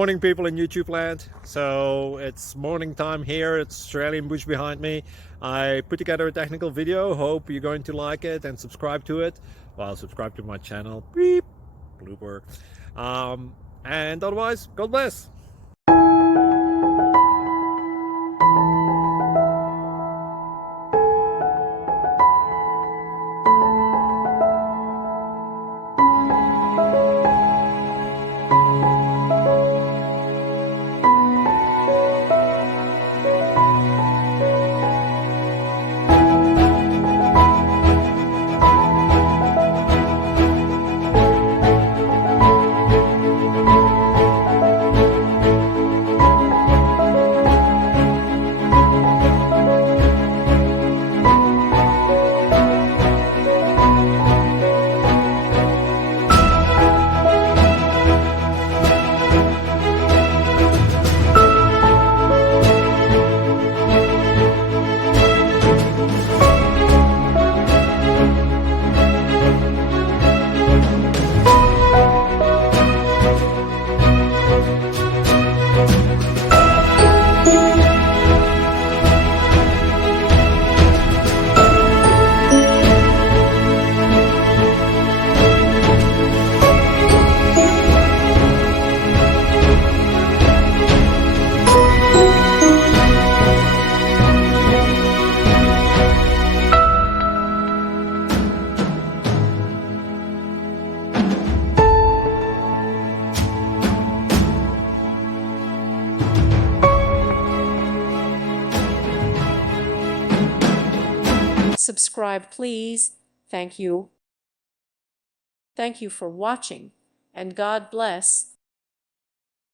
Morning, people in YouTube land. So it's morning time here. It's Australian bush behind me. I put together a technical video. Hope you're going to like it and subscribe to it. Well, subscribe to my channel. Beep, blooper. And otherwise, God bless. Subscribe, please. Thank you. Thank you for watching, and God bless.